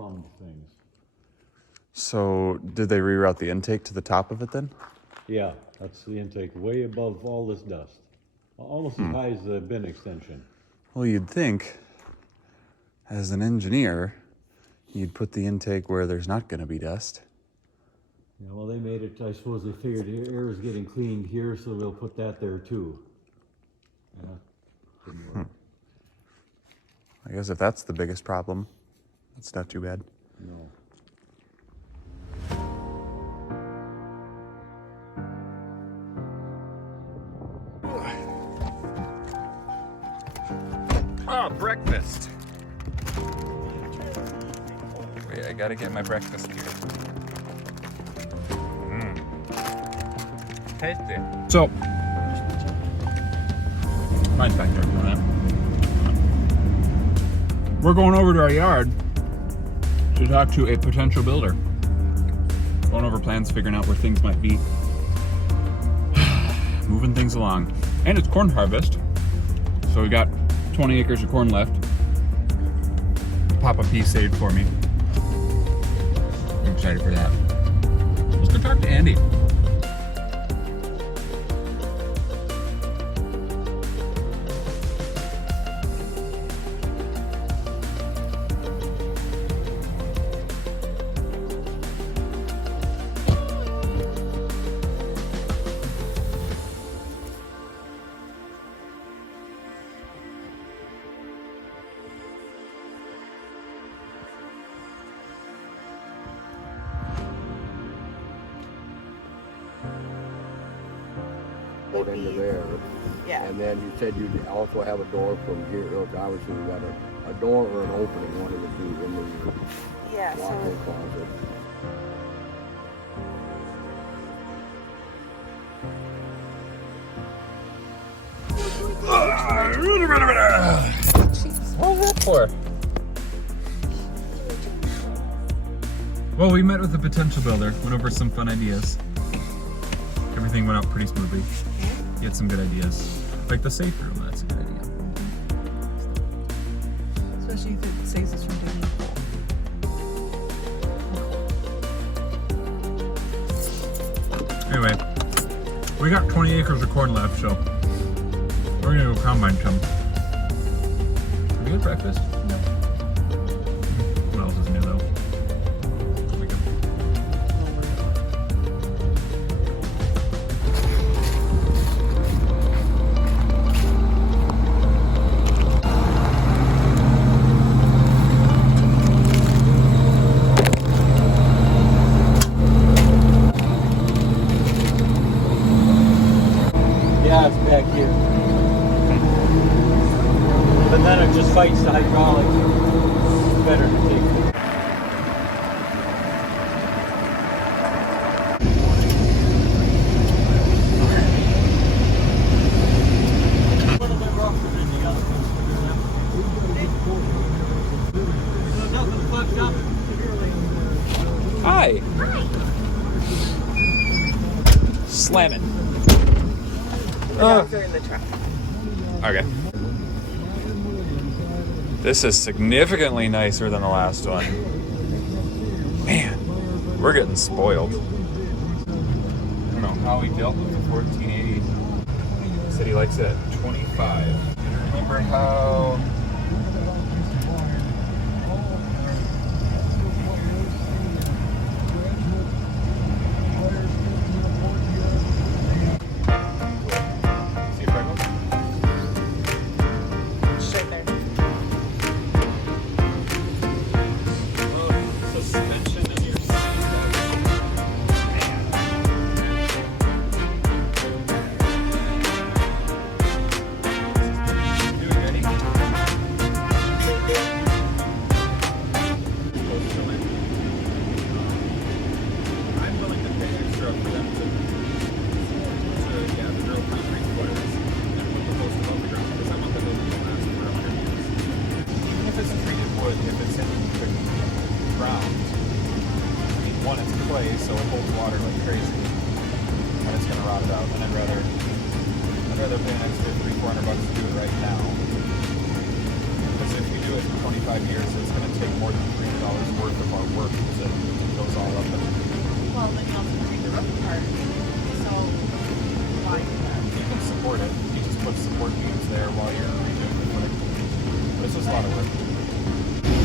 plumbed things. So did they reroute the intake to the top of it then? Yeah, that's the intake way above all this dust. Almost as high as the bin extension. Well, you'd think, as an engineer, you'd put the intake where there's not going to be dust. Yeah, well, they made it, I suppose they figured the air is getting cleaned here, so they'll put that there too. Yeah, didn't work. I guess if that's the biggest problem, that's not too bad. No. Oh, breakfast. Wait, I gotta get my breakfast here. Tasty. So, mine's back there. We're going over to our yard to talk to a potential builder. Going over plans, figuring out where things might be. Moving things along. And it's corn harvest. So we got 20 acres of corn left. Papa P saved for me. I'm excited for that. Let's go talk to Andy. Into there. Yeah. And then you said you'd also have a door from here. Look, obviously we got a door or an opening, one of the two in the Yeah, walk-in so closet. What was that for? Well, we met with a potential builder, went over some fun ideas. Everything went out pretty smoothly. He had some good ideas. Like the safe room, that's a good idea. especially if it saves us from doing Anyway, we got 20 acres of corn left, so we're gonna go combine some. Have you had breakfast? No. What else is new though? We can- Yeah, it's back here. But then it just fights the hydraulics. It's better to take it. A little bit rougher than the other ones. So nothing fucked up. Hi. Slam it. the dogs are in the truck. Okay. This is significantly nicer than the last one. Man, we're getting spoiled. I don't know how he dealt with the 1480. He said he likes it at 25. Remember how... See if I go. Straight there. Suspension in your seat. You ready? I'm willing to pay extra for them to drill concrete squares and put the post above the ground because I want the building to last for 100 years. Even if it's treated wood, if it's in the ground, I mean, one, it's clay, so it holds water like crazy, and it's gonna rot it out. And I'd rather pay an extra $300-400 to do it right now Because if you do it for 25 years, it's going to take more than $3 worth of our work because it goes all up. Well, then you also take the roof apart. So why do that? You can support it. You just put support beams there while you're redoing the footing. But it's just a lot of work.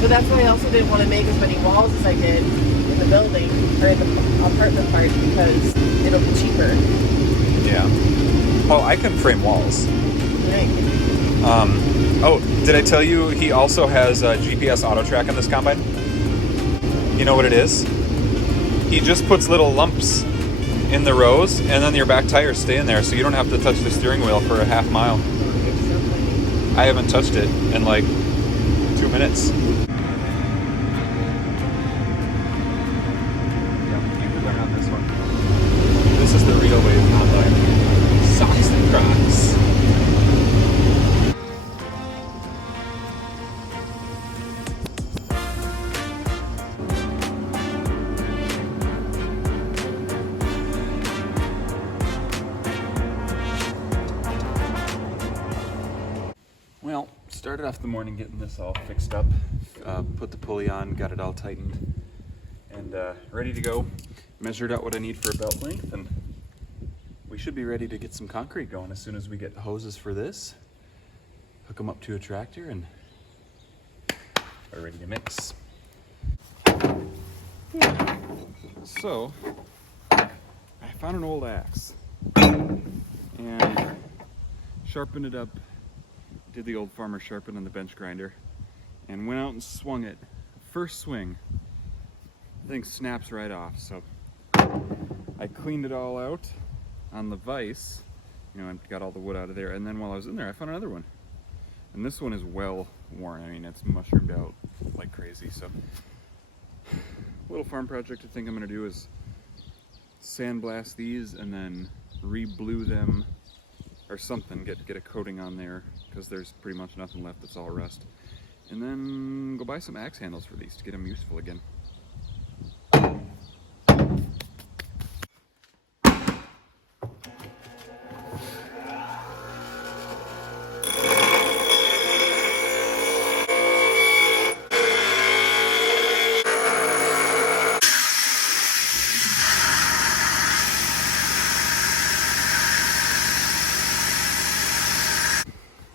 So that's why I also didn't want to make as many walls as I did in the building or in the apartment part because it'll be cheaper. Yeah. Oh, I can frame walls. Right. Oh, did I tell you he also has a GPS auto track on this combine? You know what it is? He just puts little lumps in the rows and then your back tires stay in there so you don't have to touch the steering wheel for a half mile. I haven't touched it in like 2 minutes. Yeah, you can learn on this one. This is the real wave combine. Socks and Crocs. Well, started off the morning getting this all fixed up, put the pulley on, got it all tightened, and ready to go. Measured out what I need for a belt length, and we should be ready to get some concrete going as soon as we get hoses for this, hook them up to a tractor, and we're ready to mix. So, I found an old axe and sharpened it up. Did the old farmer sharpen on the bench grinder and went out and swung it. First swing, the thing snaps right off. So I cleaned it all out on the vise, you know, and got all the wood out of there. And then while I was in there, I found another one. And this one is well worn. I mean, it's mushroomed out like crazy. So little farm project I think I'm gonna do is sandblast these and then re-blue them or something, get a coating on there because there's pretty much nothing left, it's all rust. And then go buy some axe handles for these to get them useful again.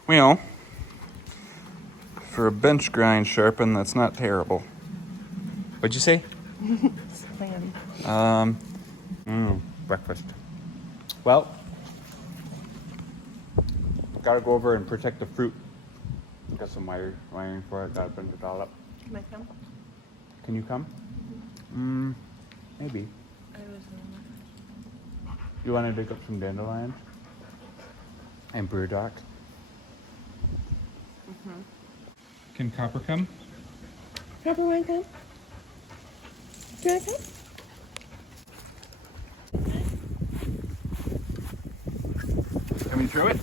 Well, for a bench grind sharpen, that's not terrible. What'd you say? Plan. Breakfast. Well, gotta go over and protect the fruit. Got some wiring for it, gotta bend it all up. Can I come? Can you come? Maybe. I was You wanna dig up some dandelions? And burdock? Can Copper come? Copper, want to come? Do you want to come? Can we throw it?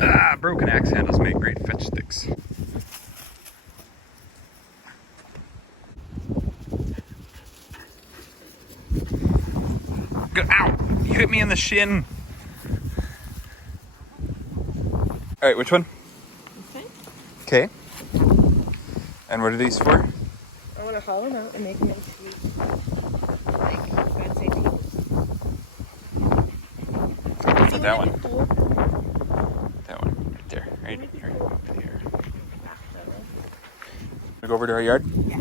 Ah, broken axe handles make great fetch sticks. Ow! You hit me in the shin. All right, which one? Okay. Okay. And what are these for? I want to hollow them out and make them into like I'd say tables. That one. That one, right there, right there. Wanna go over to our yard? Yeah.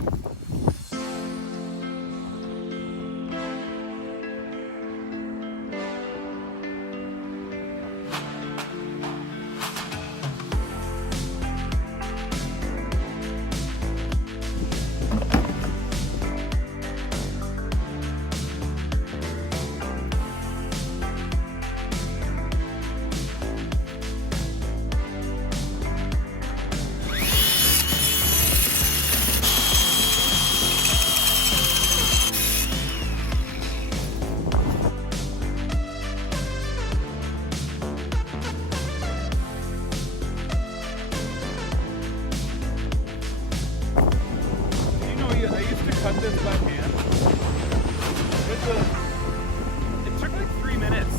I used to cut this by hand. It took like 3 minutes.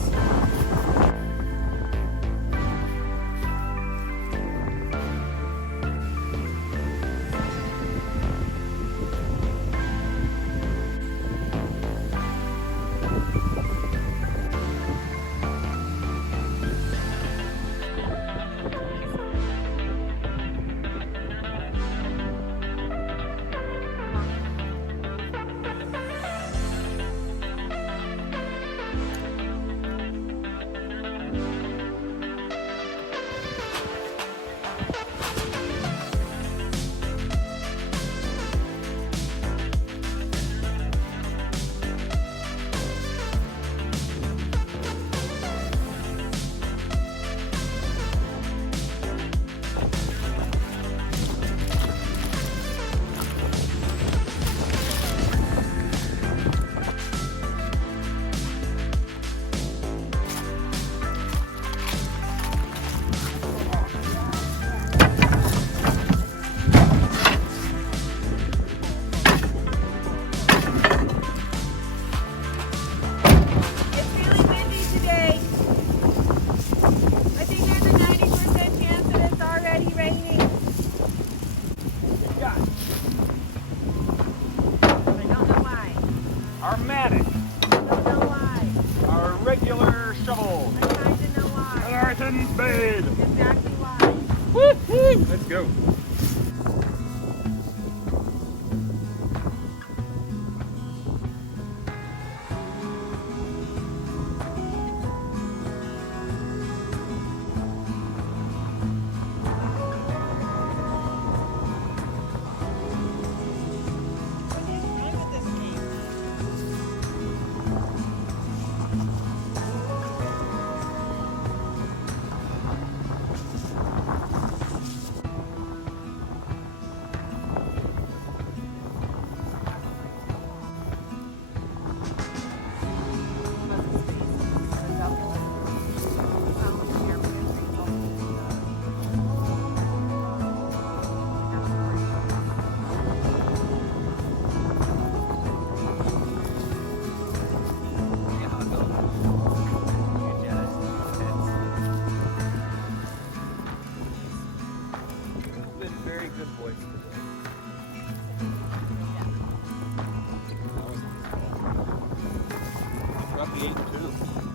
our matting, I don't know why. our regular shovel, I'm trying to know why. and our thin spade. Exactly why. Woo-hoo! Let's go. Been very good boys today. That was roughly 8-2.